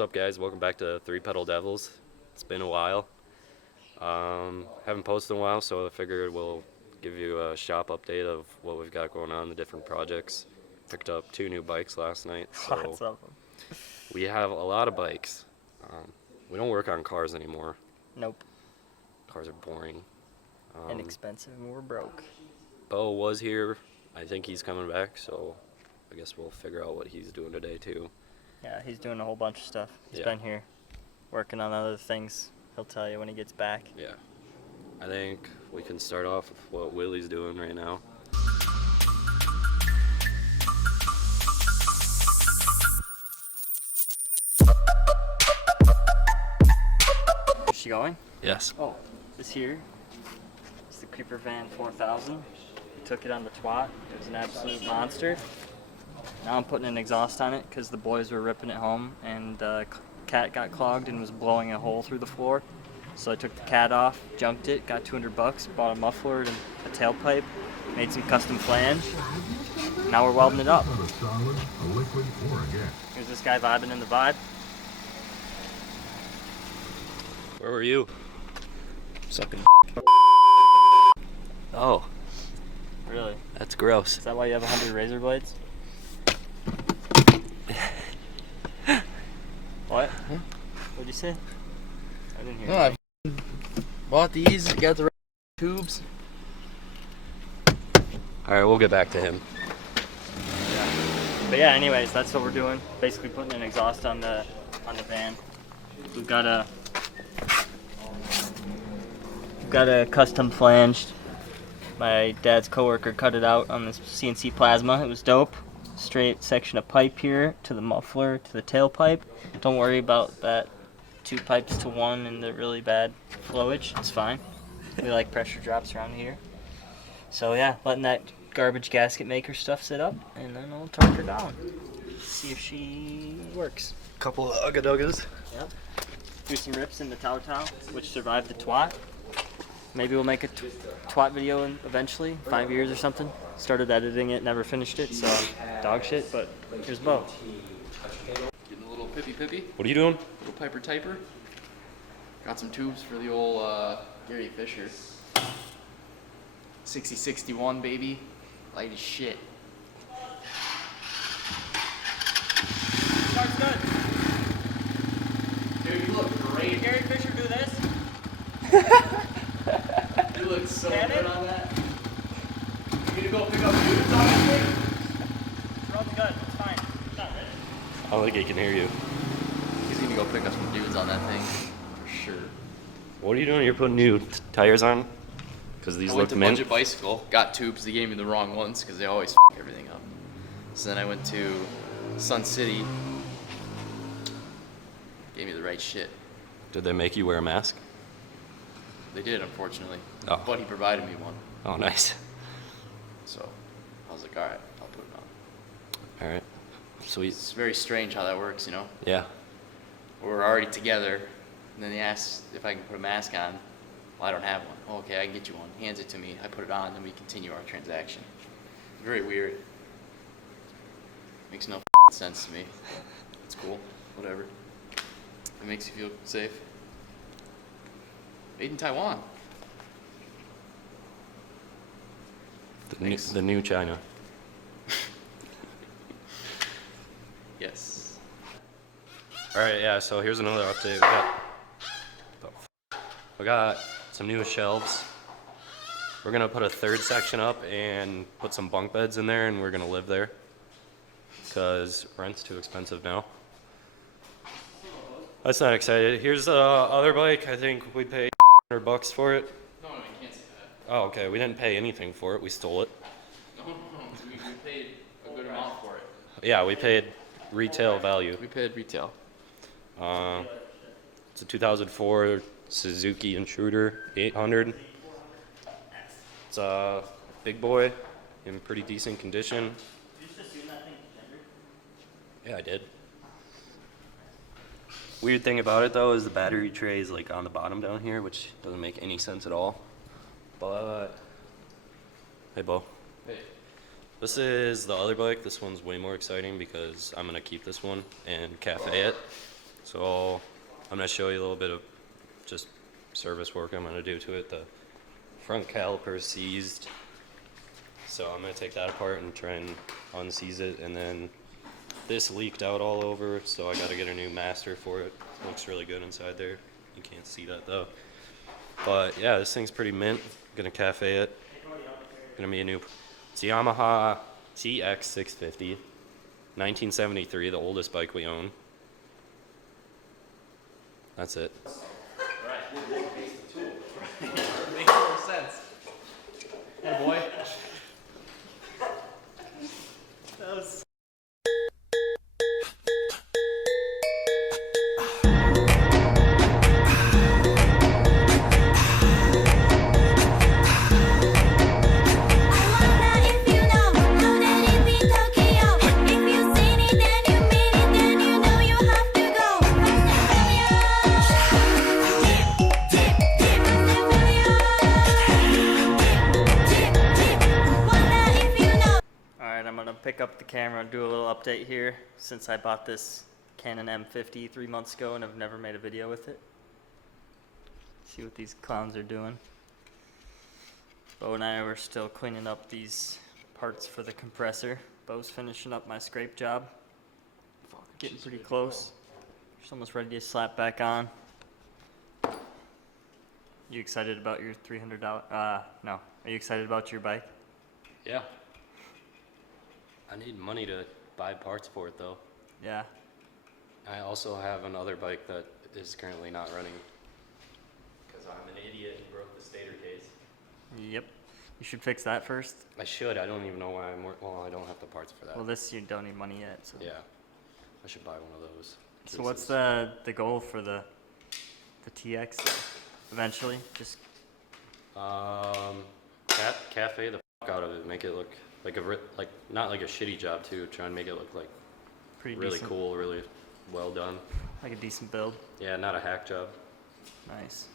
What's up, guys? Welcome back to Three Pedal Devils. It's been a while. Haven't posted in a while, so I figured we'll give you a shop update of what we've got going on, the different projects. Picked up 2 new bikes last night, Lots so of them. we have a lot of bikes. We don't work on cars anymore. Nope. Cars are boring. Inexpensive and we're broke. Beau was here. I think he's coming back, so I guess we'll figure out what he's doing today, too. Yeah, he's doing a whole bunch of stuff. He's Yeah. been here working on other things. He'll tell you when he gets back. Yeah. I think we can start off with what Willie's doing right now. Is she going? Yes. Oh, this here is the Creeper Van 4000. We took it on the twat. It was an absolute monster. Now I'm putting an exhaust on it because the boys were ripping it home and the cat got clogged and was blowing a hole through the floor. So I took the cat off, junked it, got $200, bought a muffler and a tailpipe, made some custom flange. Now we're welding it up. Here's this guy vibing in the vibe. Where were you? Sucking. Oh, Really? that's gross. Is that why you have 100 razor blades? What? Huh? What'd you say? I didn't hear No, you. I bought these, got the tubes. Alright, we'll get back to him. But yeah, anyways, that's what we're doing. Basically putting an exhaust on the van. We've got a custom flanged. My dad's coworker cut it out on this CNC plasma. It was dope. Straight section of pipe here to the muffler to the tailpipe. Don't worry about that 2 pipes to 1 and the really bad flowage. It's fine. We like pressure drops around here. So yeah, letting that garbage gasket maker stuff sit up, and then I'll torque her down. See if she works. Couple of ugga-duggas. Yep. Do some rips in the Tao Tao, which survived the twat. Maybe we'll make a twat video eventually, 5 years or something. Started editing it, never finished it, so dog shit, but here's Beau. Getting a little pippy. What are you doing? Little Piper Typer. Got some tubes for the old Gary Fisher. 6061, baby. Light as shit. Starts good. Dude, you look great. Did Gary Fisher do this? You look so Can good it? on that. You gonna go pick up tubes on this thing? Runs good, it's fine. It's not ready. I don't think he can hear you. He's gonna go pick up some dudes on that thing. For sure. What are you doing? You're putting new tires on? Because these I went look to mint. Budget Bicycle, got tubes, they gave me the wrong ones because they always everything up. So then I went to Sun City, gave me the right shit. Did they make you wear a mask? They did, unfortunately. Oh. But he provided me one. Oh, nice. So I was like, all right, I'll put it on. Alright. Sweet. It's very strange how that works, you know? Yeah. We're already together, and then he asks if I can put a mask on. Well, I don't have one. Oh, okay, I can get you one. He hands it to me, I put it on, then we continue our transaction. It's very weird. Makes no sense to me. It's cool, whatever. It makes you feel safe. Made in Taiwan. The new China. Yes. Alright, yeah, so here's another update. We got some new shelves. We're gonna put a 3rd section up and put some bunk beds in there, and we're gonna live there. Because rent's too expensive now. That's not excited. Here's the other bike. I think we paid $100 for it. No, you can't say that. Oh, okay. We didn't pay anything for it. We stole it. No, we paid a good amount for it. Yeah, we paid retail value. We paid retail. It's a 2004 Suzuki Intruder 800. It's a big boy in pretty decent condition. Did you just assume that thing was gendered? Yeah, I did. Weird thing about it though is the battery tray is like on the bottom down here, which doesn't make any sense at all. But hey, Beau. Hey. This is the other bike. This one's way more exciting because I'm gonna keep this one and cafe it. So I'm going to show you a little bit of just service work I'm going to do to it. The front caliper is seized, so I'm going to take that apart and try and unseize it, and then this leaked out all over, so I got to get a new master for it. It looks really good inside there. You can't see that though. But yeah, this thing's pretty mint. I'm going to Café it. Going to be a new, it's a Yamaha TX650, 1973, the oldest bike we own. That's it. Makes more sense. Hey, boy. That was. Pick up the camera and do a little update here since I bought this Canon M50 3 months ago and I've never made a video with it. See what these clowns are doing. Beau and I were still cleaning up these parts for the compressor. Beau's finishing up my scrape job. Getting pretty close. Just almost ready to slap back on. You excited about your $300? No. Are you excited about your bike? Yeah. I need money to buy parts for it though. Yeah. I also have another bike that is currently not running because I'm an idiot and broke the stator case. Yep. You should fix that first. I should. I don't even know why well, I don't have the parts for that. Well, this you don't need money yet. So. Yeah. I should buy one of those. So what's the goal for the TX eventually? Just Café the fuck out of it. Make it look like not like a shitty job too. Try and make it look like pretty really decent. Cool, really well done. Like a decent build. Yeah, not a hack job. Nice.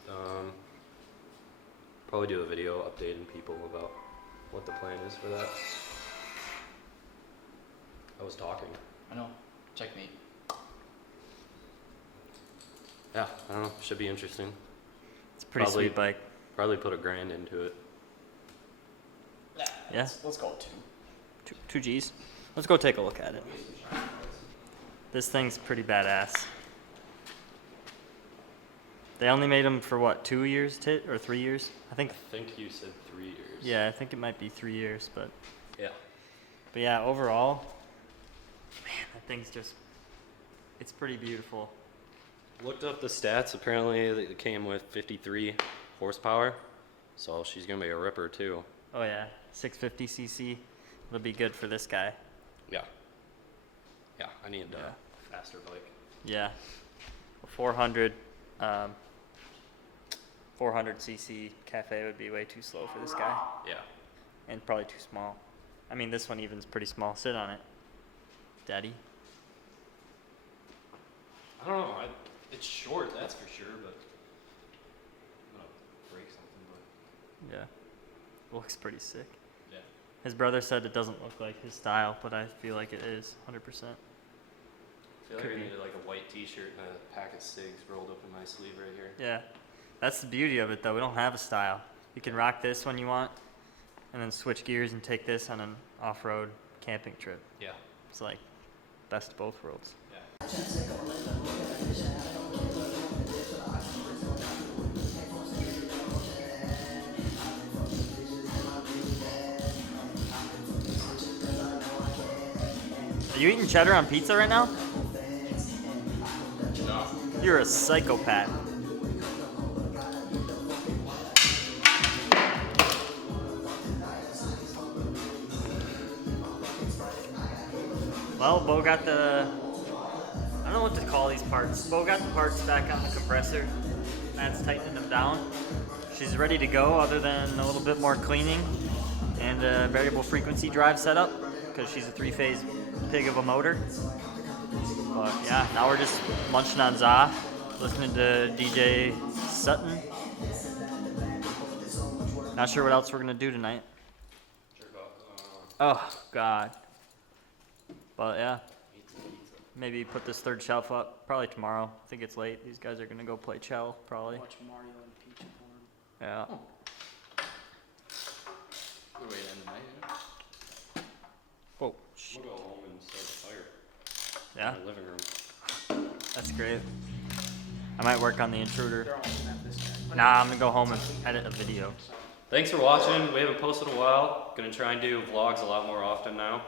Probably do a video updating people about what the plan is for that. I was talking. I know. Checkmate. Yeah, I don't know. Should be interesting. It's a pretty sweet bike. Probably put $1,000 into it. Yeah. Let's go Two G's. Let's go take a look at it. This thing's pretty badass. They only made them for what, 2 years or 3 years? I think you said 3 years. Yeah, I think it might be 3 years, but yeah, overall, man, that thing's it's pretty beautiful. Looked up the stats. Apparently, it came with 53 horsepower, so she's gonna be a ripper too. Oh yeah, 650cc. It'll be good for this guy. Yeah. Yeah, I need a faster bike. Yeah. 400cc Café would be way too slow for this guy. Yeah. And probably too small. I mean, this one even's pretty small. Sit on it, Daddy. I don't know. It's short, that's for sure, but I'm gonna break something. But Yeah. Looks pretty sick. yeah. His brother said it doesn't look like his style, but I feel like it is 100%. I feel like Could I be. needed like a white t-shirt and a pack of cigs rolled up in my sleeve right here. Yeah. That's the beauty of it, though. We don't have a style. You can rock this when you want, and then switch gears and take this on an off-road camping trip. Yeah. It's like best of both worlds. Yeah. Are you eating cheddar on pizza right now? No. You're a psychopath. Well, Beau got I don't know what to call these parts. Beau got the parts back on the compressor. Matt's tightening them down. She's ready to go other than a little bit more cleaning and a variable frequency drive setup because she's a 3-phase pig of a motor. But yeah, now we're just munching on za, listening to DJ Sutton. Not sure what else we're gonna do tonight. Oh God. But yeah. maybe put this third shelf up probably tomorrow. I think it's late. These guys are gonna go play Chell probably. Watch Mario and Peach porn. Yeah. Good way to end the night, yeah. Whoa. We'll go home and start a fire Yeah, in the living room. that's great. I might work on the intruder. They're all at this guy. Nah, I'm gonna go home and edit a video. Thanks for watching. We haven't posted in a while. Gonna try and do vlogs a lot more often now.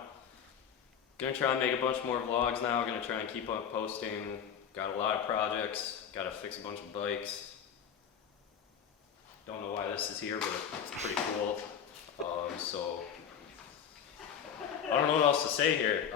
Gonna try and make a bunch more vlogs now. Gonna try and keep on posting. Got a lot of projects. Gotta fix a bunch of bikes. Don't know why this is here, but it's pretty cool. So I don't know what else to say here.